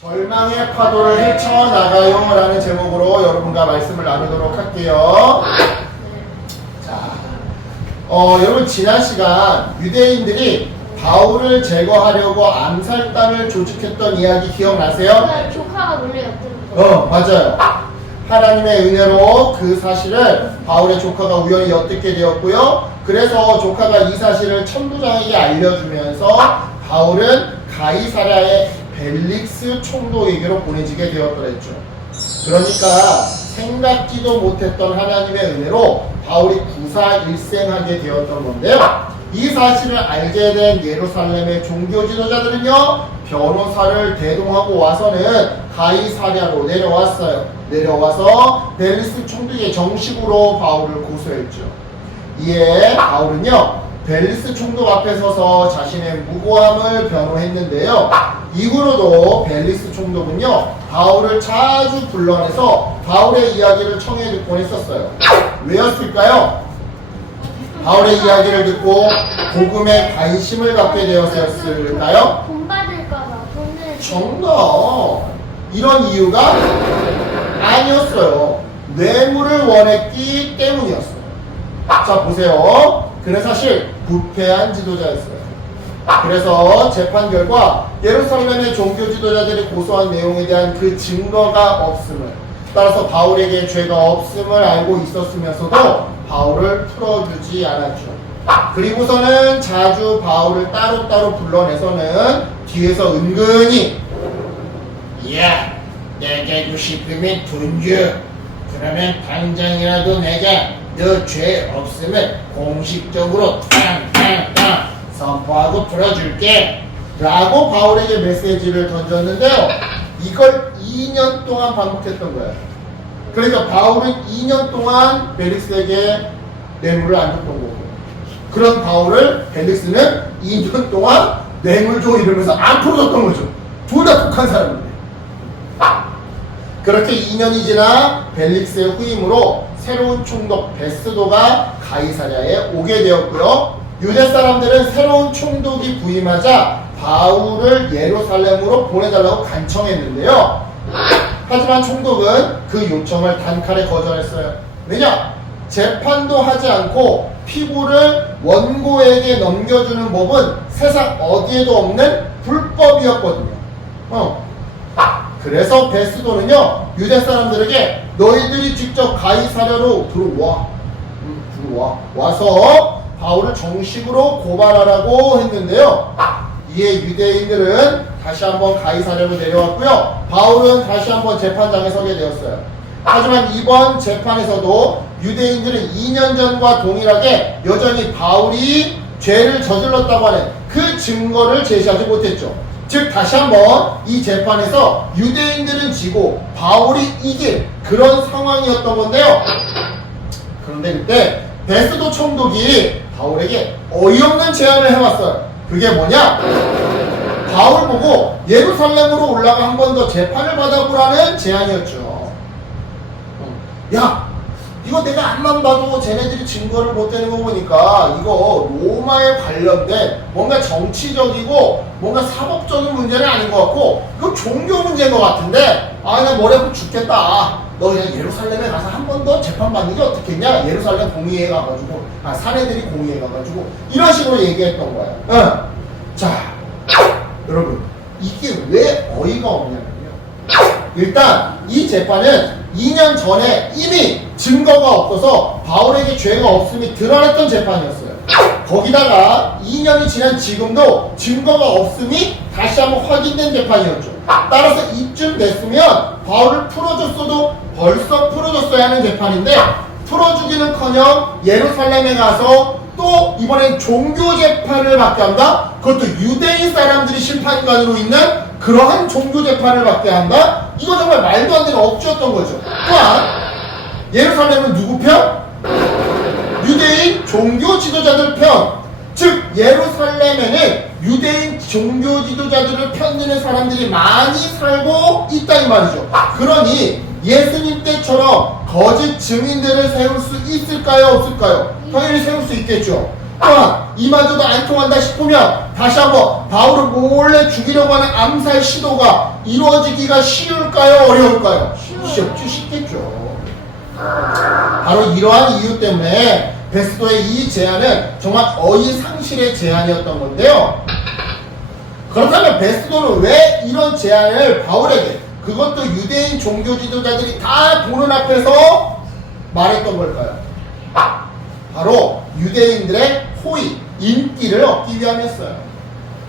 절망의 파도를 헤쳐나가요 라는 제목으로 여러분과 말씀을 나누도록 할게요. 자, 여러분 지난 시간 유대인들이 바울을 제거하려고 암살단을 조직했던 이야기 기억나세요? 네, 조카가 몰래 엿들은 맞아요. 하나님의 은혜로 그 사실을 바울의 조카가 우연히 엿듣게 되었고요. 그래서 조카가 이 사실을 천부장에게 알려주면서 바울은 가이사랴의 벨릭스 총독에게로 보내지게 되었더랬죠. 그러니까 생각지도 못했던 하나님의 은혜로 바울이 구사일생하게 되었던 건데요. 이 사실을 알게 된 예루살렘의 종교 지도자들은요, 변호사를 대동하고 와서는 가이사랴로 내려왔어요. 내려와서 벨릭스 총독에 정식으로 바울을 고소했죠. 이에 바울은요, 벨릭스 총독 앞에 서서 자신의 무고함을 변호했는데요. 이후로도 벨릭스 총독은요, 바울을 자주 불러내서 바울의 이야기를 청해 듣곤 했었어요. 왜였을까요? 바울의 이야기를 듣고 복음에 관심을 갖게 되었을까요? 돈 받을까봐 돈을 정답! 이런 이유가 아니었어요. 뇌물을 원했기 때문이었어요. 자, 보세요. 그는 사실 부패한 지도자였어요. 그래서 재판 결과 예루살렘의 종교 지도자들이 고소한 내용에 대한 그 증거가 없음을, 따라서 바울에게 죄가 없음을 알고 있었으면서도 바울을 풀어주지 않았죠. 그리고서는 자주 바울을 따로따로 불러내서는 뒤에서 은근히 야, 내게 60이면 돈 줘. 그러면 당장이라도 내가 너 죄 없음을 공식적으로 땅땅땅 선포하고 풀어줄게 라고 바울에게 메시지를 던졌는데요. 이걸 2년 동안 반복했던 거예요. 그러니까 바울은 2년 동안 벨릭스에게 뇌물을 안 줬던 거고, 그런 바울을 벨릭스는 2년 동안 뇌물 줘 이러면서 안 풀어줬던 거죠. 둘 다 독한 사람인데. 그렇게 2년이 지나 벨릭스의 후임으로 새로운 총독 베스도가 가이사랴에 오게 되었고요. 유대 사람들은 새로운 총독이 부임하자 바울을 예루살렘으로 보내달라고 간청했는데요. 하지만 총독은 그 요청을 단칼에 거절했어요. 왜냐? 재판도 하지 않고 피고를 원고에게 넘겨주는 법은 세상 어디에도 없는 불법이었거든요. 그래서 베스도는요, 유대 사람들에게 너희들이 직접 가이사랴로 와서 바울을 정식으로 고발하라고 했는데요. 이에 유대인들은 다시 한번 가이사랴로 내려왔고요. 바울은 다시 한번 재판장에 서게 되었어요. 하지만 이번 재판에서도 유대인들은 2년 전과 동일하게 여전히 바울이 죄를 저질렀다고 하는 그 증거를 제시하지 못했죠. 즉 다시 한번 이 재판에서 유대인들은 지고 바울이 이길 그런 상황이었던 건데요. 그런데 그때 베스도 총독이 바울에게 어이없는 제안을 해왔어요. 그게 뭐냐? 바울 보고 예루살렘으로 올라가 한 번 더 재판을 받아보라는 제안이었죠. 야, 이거 내가 앞만 봐도 쟤네들이 증거를 못 대는 거 보니까 이거 로마에 관련된 뭔가 정치적이고 뭔가 사법적인 문제는 아닌 것 같고 이거 종교 문제인 것 같은데, 아, 나 머리 아프고 죽겠다. 너 그냥 예루살렘에 가서 한 번 더 재판받는 게 어떻겠냐? 예루살렘 공의회 가가지고, 사내들이 공의회 가가지고 이런 식으로 얘기했던 거예요. 자, 여러분, 이게 왜 어이가 없냐면요, 일단 이 재판은 2년 전에 이미 증거가 없어서 바울에게 죄가 없음이 드러났던 재판이었어요. 거기다가 2년이 지난 지금도 증거가 없음이 다시 한번 확인된 재판이었죠. 따라서 이쯤 됐으면 바울을 풀어줬어도 벌써 풀어줬어야 하는 재판인데, 풀어주기는커녕 예루살렘에 가서 또 이번엔 종교 재판을 받게 한다? 그것도 유대인 사람들이 심판관으로 있는 그러한 종교 재판을 받게 한다? 이거 정말 말도 안 되는 억지였던 거죠. 또한 예루살렘은 누구 편? 유대인 종교 지도자들 편. 즉 예루살렘에는 유대인 종교 지도자들을 편드는 사람들이 많이 살고 있다 이 말이죠. 그러니 예수님 때처럼 거짓 증인들을 세울 수 있을까요? 없을까요? 당연히 세울 수 있겠죠. 또한 이마저도 안 통한다 싶으면 다시 한번 바울을 몰래 죽이려고 하는 암살 시도가 이루어지기가 쉬울까요? 어려울까요? 쉽겠죠. 바로 이러한 이유 때문에 베스도의 이 제안은 정말 어이상실의 제안이었던 건데요. 그렇다면 베스도는 왜 이런 제안을 바울에게, 그것도 유대인 종교 지도자들이 다 보는 앞에서 말했던 걸까요? 바로 유대인들의 호의, 인기를 얻기 위함이었어요.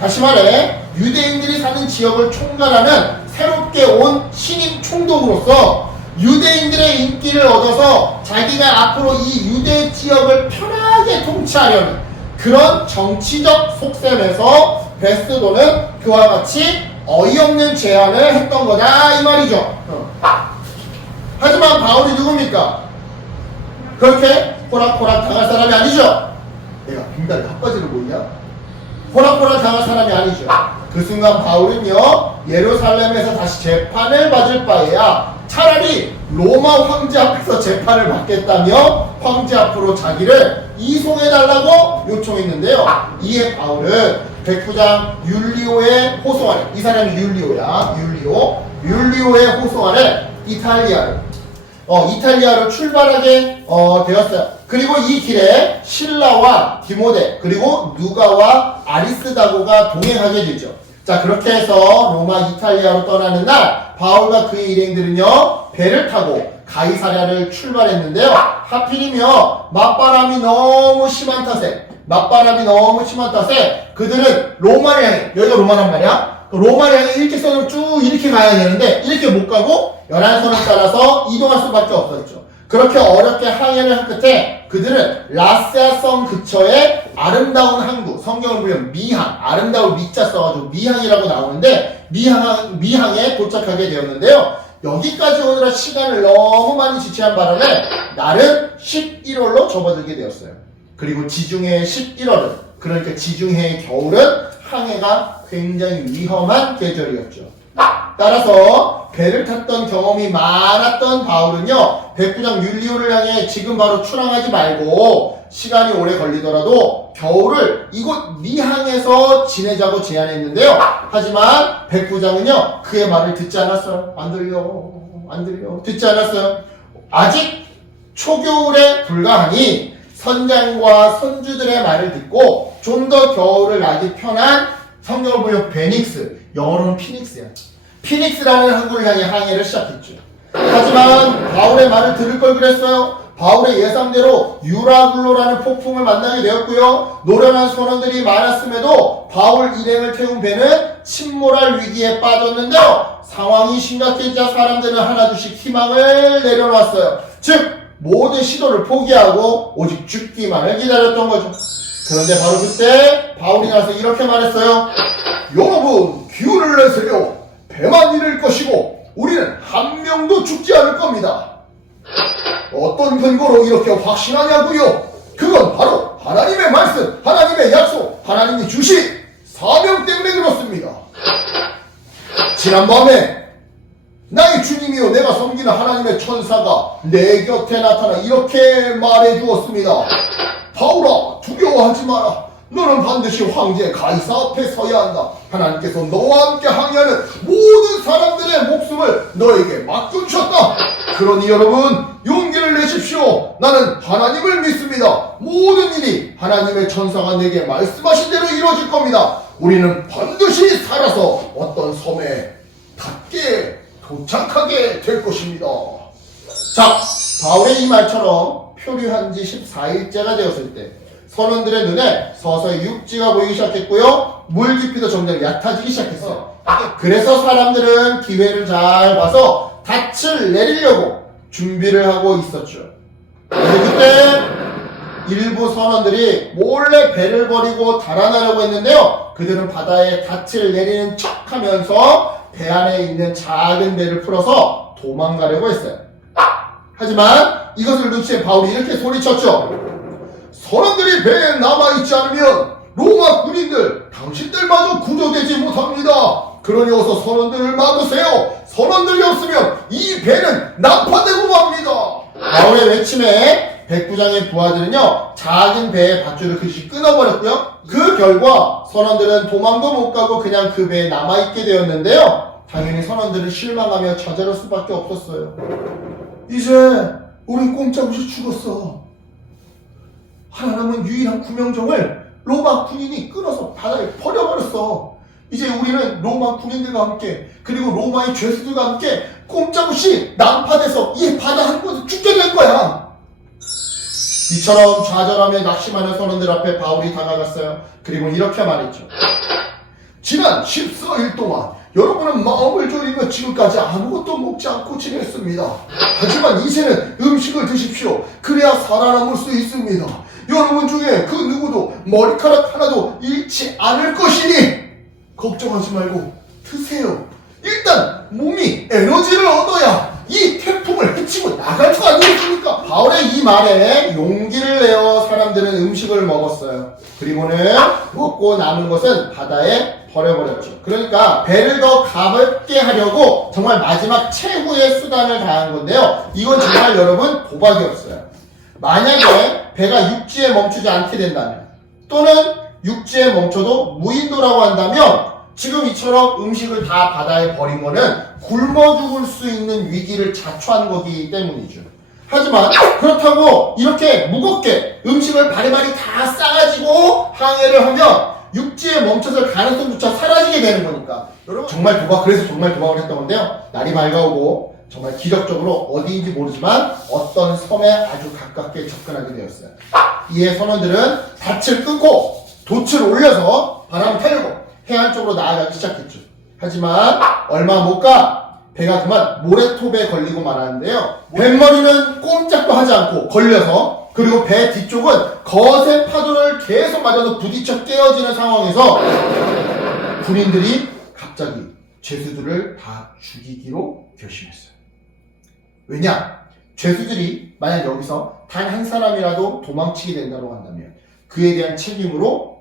다시 말해 유대인들이 사는 지역을 총괄하는 새롭게 온 신임 총독으로서 유대인들의 인기를 얻어서 자기가 앞으로 이 유대 지역을 편하게 통치하려는 그런 정치적 속셈에서 베스도는 그와 같이 어이없는 제안을 했던 거다 이 말이죠. 하지만 바울이 누굽니까? 그렇게 호락호락 당할 사람이 아니죠. 내가 빙다리 핫바지를 보이냐? 호락호락 당할 사람이 아니죠. 그 순간 바울은요, 예루살렘에서 다시 재판을 받을 바에야 차라리 로마 황제 앞에서 재판을 받겠다며 황제 앞으로 자기를 이송해달라고 요청했는데요. 이에 바울은 백부장 율리오의 호송 아래, 이 사람이 율리오야, 율리오의 호송 아래 이탈리아로 출발하게 되었어요. 그리고 이 길에 신라와 디모데 그리고 누가와 아리스다고가 동행하게 되죠. 자, 그렇게 해서 로마 이탈리아로 떠나는 날 바울과 그의 일행들은요 배를 타고 가이사랴를 출발했는데요. 하필이며 맞바람이 너무 심한 탓에 그들은 로마를 향해, 여기가 로마란 말이야. 로마를 향해 일직선으로 쭉 이렇게 가야 되는데 이렇게 못 가고 11선을 따라서 이동할 수밖에 없었죠. 그렇게 어렵게 항해를 한 끝에 그들은 라세아성 근처에 아름다운 항구, 성경을 보면 미항, 아름다운 미자 써가지고 미항이라고 나오는데 미항에 도착하게 되었는데요. 여기까지 오느라 시간을 너무 많이 지체한 바람에 날은 11월로 접어들게 되었어요. 그리고 지중해의 11월은, 그러니까 지중해의 겨울은 항해가 굉장히 위험한 계절이었죠. 따라서 배를 탔던 경험이 많았던 바울은요, 백부장 율리오를 향해 지금 바로 출항하지 말고 시간이 오래 걸리더라도 겨울을 이곳 미항에서 지내자고 제안했는데요. 하지만 백부장은요, 그의 말을 듣지 않았어요. 안 들려. 듣지 않았어요. 아직 초겨울에 불과하니 선장과 선주들의 말을 듣고 좀 더 겨울을 나기 편한, 성경을 보면 베닉스, 영어로는 피닉스야. 피닉스라는 항구를 향해 항해를 시작했죠. 하지만 바울의 말을 들을 걸 그랬어요. 바울의 예상대로 유라굴로라는 폭풍을 만나게 되었고요. 노련한 선원들이 많았음에도 바울 일행을 태운 배는 침몰할 위기에 빠졌는데요. 상황이 심각해지자 사람들은 하나둘씩 희망을 내려놨어요. 즉 모든 시도를 포기하고 오직 죽기만을 기다렸던 거죠. 그런데 바로 그때 바울이 나서 이렇게 말했어요. 여러분, 기운을 내세요. 배만 잃을 것이고 우리는 한 명도 죽지 않을 겁니다. 어떤 근거로 이렇게 확신하냐고요? 그건 바로 하나님의 말씀, 하나님의 약속, 하나님이 주신 사명 때문에 그렇습니다. 지난밤에 나의 주님이요 내가 섬기는 하나님의 천사가 내 곁에 나타나 이렇게 말해 주었습니다. 바울아, 두려워하지 마라. 너는 반드시 황제 가이사 앞에 서야 한다. 하나님께서 너와 함께 항해하는 모든 사람들의 목숨을 너에게 맡겨주셨다. 그러니 여러분, 용기를 내십시오. 나는 하나님을 믿습니다. 모든 일이 하나님의 천사가 내게 말씀하신 대로 이루어질 겁니다. 우리는 반드시 살아서 어떤 섬에 닿게 도착하게 될 것입니다. 자, 바울의 이 말처럼 표류한 지 14일째가 되었을 때 선원들의 눈에 서서히 육지가 보이기 시작했고요. 물 깊이도 점점 얕아지기 시작했어요. 그래서 사람들은 기회를 잘 봐서 닻을 내리려고 준비를 하고 있었죠. 그때 일부 선원들이 몰래 배를 버리고 달아나려고 했는데요. 그들은 바다에 닻을 내리는 척하면서 배 안에 있는 작은 배를 풀어서 도망가려고 했어요. 하지만 이것을 눈치챈 바울이 이렇게 소리쳤죠. 선원들이 배에 남아있지 않으면 로마 군인들, 당신들마저 구조되지 못합니다. 그러니 어서 선원들을 막으세요. 선원들이 없으면 이 배는 난파되고 맙니다. 바울의 외침에 백부장의 부하들은요 작은 배의 밧줄을 그씩 끊어버렸고요. 그 결과 선원들은 도망도 못 가고 그냥 그 배에 남아있게 되었는데요. 당연히 선원들은 실망하며 좌절할 수밖에 없었어요. 이제 우린 꼼짝없이 죽었어. 하나 남은 유일한 구명정을 로마 군인이 끊어서 바다에 버려버렸어. 이제 우리는 로마 군인들과 함께 그리고 로마의 죄수들과 함께 꼼짝없이 난파돼서 이 바다 한 곳에 죽게 될 거야. 이처럼 좌절하며 낙심하는 선원들 앞에 바울이 다가갔어요. 그리고 이렇게 말했죠. 지난 14일 동안 여러분은 마음을 졸이며 지금까지 아무것도 먹지 않고 지냈습니다. 하지만 이제는 음식을 드십시오. 그래야 살아남을 수 있습니다. 여러분 중에 그 누구도 머리카락 하나도 잃지 않을 것이니 걱정하지 말고 드세요. 일단 몸이 에너지를 얻어야 이 태풍을 헤치고 나갈 거 아니겠습니까? 바울의 이 말에 용기를 내어 사람들은 음식을 먹었어요. 그리고는 먹고 남은 것은 바다에 버려버렸죠. 그러니까 배를 더 가볍게 하려고 정말 마지막 최후의 수단을 다한 건데요. 이건 정말 여러분 도박이었어요. 만약에 배가 육지에 멈추지 않게 된다면 또는 육지에 멈춰도 무인도라고 한다면 지금 이처럼 음식을 다 바다에 버린 거는 굶어 죽을 수 있는 위기를 자초한 거기 때문이죠. 하지만 그렇다고 이렇게 무겁게 음식을 바리바리 다 싸가지고 항해를 하면 육지에 멈춰설 가능성조차 사라지게 되는 거니까 여러분 정말 도박, 그래서 정말 도박을 했던 건데요. 날이 밝아오고 정말 기적적으로 어디인지 모르지만 어떤 섬에 아주 가깝게 접근하게 되었어요. 이에 선원들은 닻을 끊고 돛을 올려서 바람을 타려고 해안 쪽으로 나아가기 시작했죠. 하지만 얼마 못 가 배가 그만 모래톱에 걸리고 말았는데요. 뱃머리는 꼼짝도 하지 않고 걸려서 그리고 배 뒤쪽은 거센 파도를 계속 맞아서 부딪혀 깨어지는 상황에서 군인들이 갑자기 죄수들을 다 죽이기로 결심했어요. 왜냐? 죄수들이 만약 여기서 단 한 사람이라도 도망치게 된다고 한다면 그에 대한 책임으로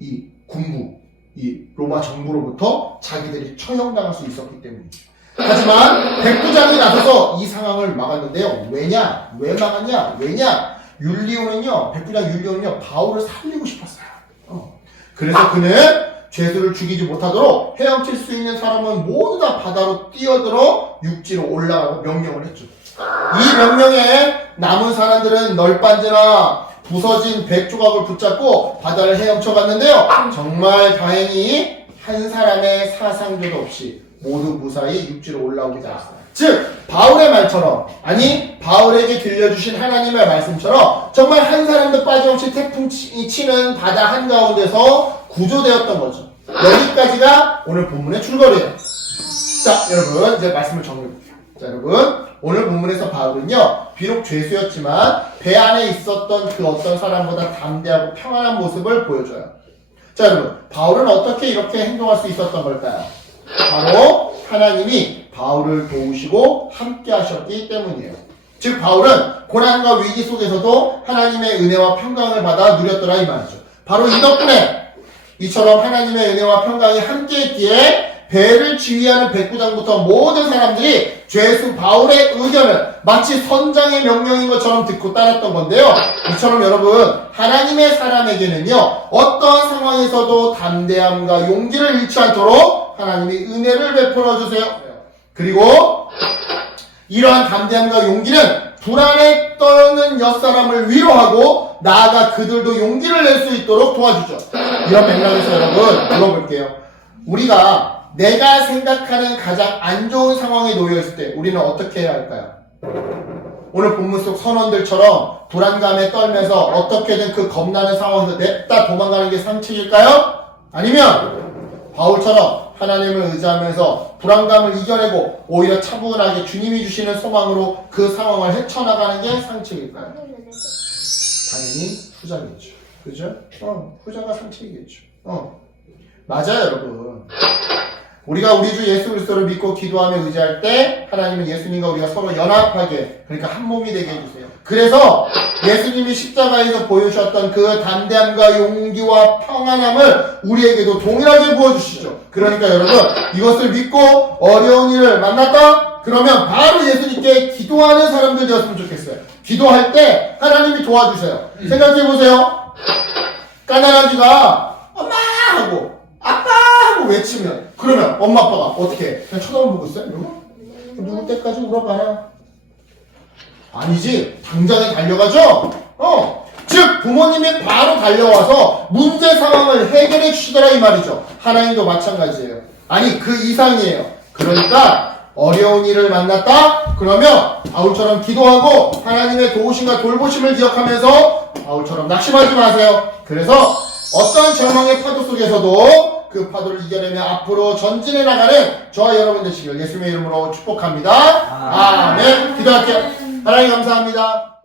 이 군부, 이 로마 정부로부터 자기들이 처형당할 수 있었기 때문이죠. 하지만 백부장이 나서서 이 상황을 막았는데요. 왜냐? 왜 막았냐? 왜냐? 백부장 율리오는요 바울을 살리고 싶었어요. 그래서 그는 죄수를 죽이지 못하도록 헤엄칠 수 있는 사람은 모두 다 바다로 뛰어들어 육지로 올라가고 명령을 했죠. 이 명령에 남은 사람들은 널빤지나 부서진 백 조각을 붙잡고 바다를 헤엄쳐 갔는데요. 정말 다행히 한 사람의 사상자도 없이 모두 무사히 육지로 올라오게 되었어요. 즉 바울의 말처럼, 아니 바울에게 들려주신 하나님의 말씀처럼 정말 한 사람도 빠짐없이 태풍이 치는 바다 한가운데서 구조되었던 거죠. 여기까지가 오늘 본문의 줄거리예요. 자 여러분 이제 말씀을 정리해볼게요. 자 여러분 오늘 본문에서 바울은요 비록 죄수였지만 배 안에 있었던 그 어떤 사람보다 담대하고 평안한 모습을 보여줘요. 자 여러분 바울은 어떻게 이렇게 행동할 수 있었던 걸까요? 바로 하나님이 바울을 도우시고 함께 하셨기 때문이에요. 즉 바울은 고난과 위기 속에서도 하나님의 은혜와 평강을 받아 누렸더라 이 말이죠. 바로 이 덕분에 이처럼 하나님의 은혜와 평강이 함께했기에 배를 지휘하는 백부장부터 모든 사람들이 죄수 바울의 의견을 마치 선장의 명령인 것처럼 듣고 따랐던 건데요. 이처럼 여러분 하나님의 사람에게는요 어떠한 상황에서도 담대함과 용기를 잃지 않도록 하나님이 은혜를 베풀어 주세요. 그리고 이러한 담대함과 용기는 불안에 떠는 옆사람을 위로하고 나아가 그들도 용기를 낼 수 있도록 도와주죠. 이런 맥락에서 여러분 물어볼게요. 우리가 내가 생각하는 가장 안 좋은 상황에 놓여 있을 때 우리는 어떻게 해야 할까요? 오늘 본문 속 선원들처럼 불안감에 떨면서 어떻게든 그 겁나는 상황에서 냅다 도망가는 게 상책일까요? 아니면 바울처럼 하나님을 의지하면서 불안감을 이겨내고 오히려 차분하게 주님이 주시는 소망으로 그 상황을 헤쳐나가는 게 상책일까요? 당연히 후자겠죠. 그죠? 후자가 상책이겠죠. 맞아요, 여러분. 우리가 우리 주 예수 그리스도를 믿고 기도하며 의지할 때 하나님은 예수님과 우리가 서로 연합하게, 그러니까 한 몸이 되게 해주세요. 그래서 예수님이 십자가에서 보여주셨던 그 담대함과 용기와 평안함을 우리에게도 동일하게 부어주시죠. 그러니까 여러분 이것을 믿고 어려운 일을 만났다? 그러면 바로 예수님께 기도하는 사람들 되었으면 좋겠어요. 기도할 때 하나님이 도와주세요. 생각해보세요. 까나라지가 엄마 하고 아빠 하고 외치면 그러면 엄마 아빠가 어떻게 해? 그냥 쳐다만 보고 있어요? 이러고? 누구 때까지 울어봐요? 아니지. 당장에 달려가죠? 즉 부모님이 바로 달려와서 문제 상황을 해결해 주시더라 이 말이죠. 하나님도 마찬가지예요. 아니 그 이상이에요. 그러니까 어려운 일을 만났다? 그러면 바울처럼 기도하고 하나님의 도우심과 돌보심을 기억하면서 바울처럼 낙심하지 마세요. 그래서 어떠한 절망의 파도 속에서도 그 파도를 이겨내며 앞으로 전진해 나가는 저와 여러분 되시길 예수님의 이름으로 축복합니다. 아멘. 기도할게요. 하나님 감사합니다.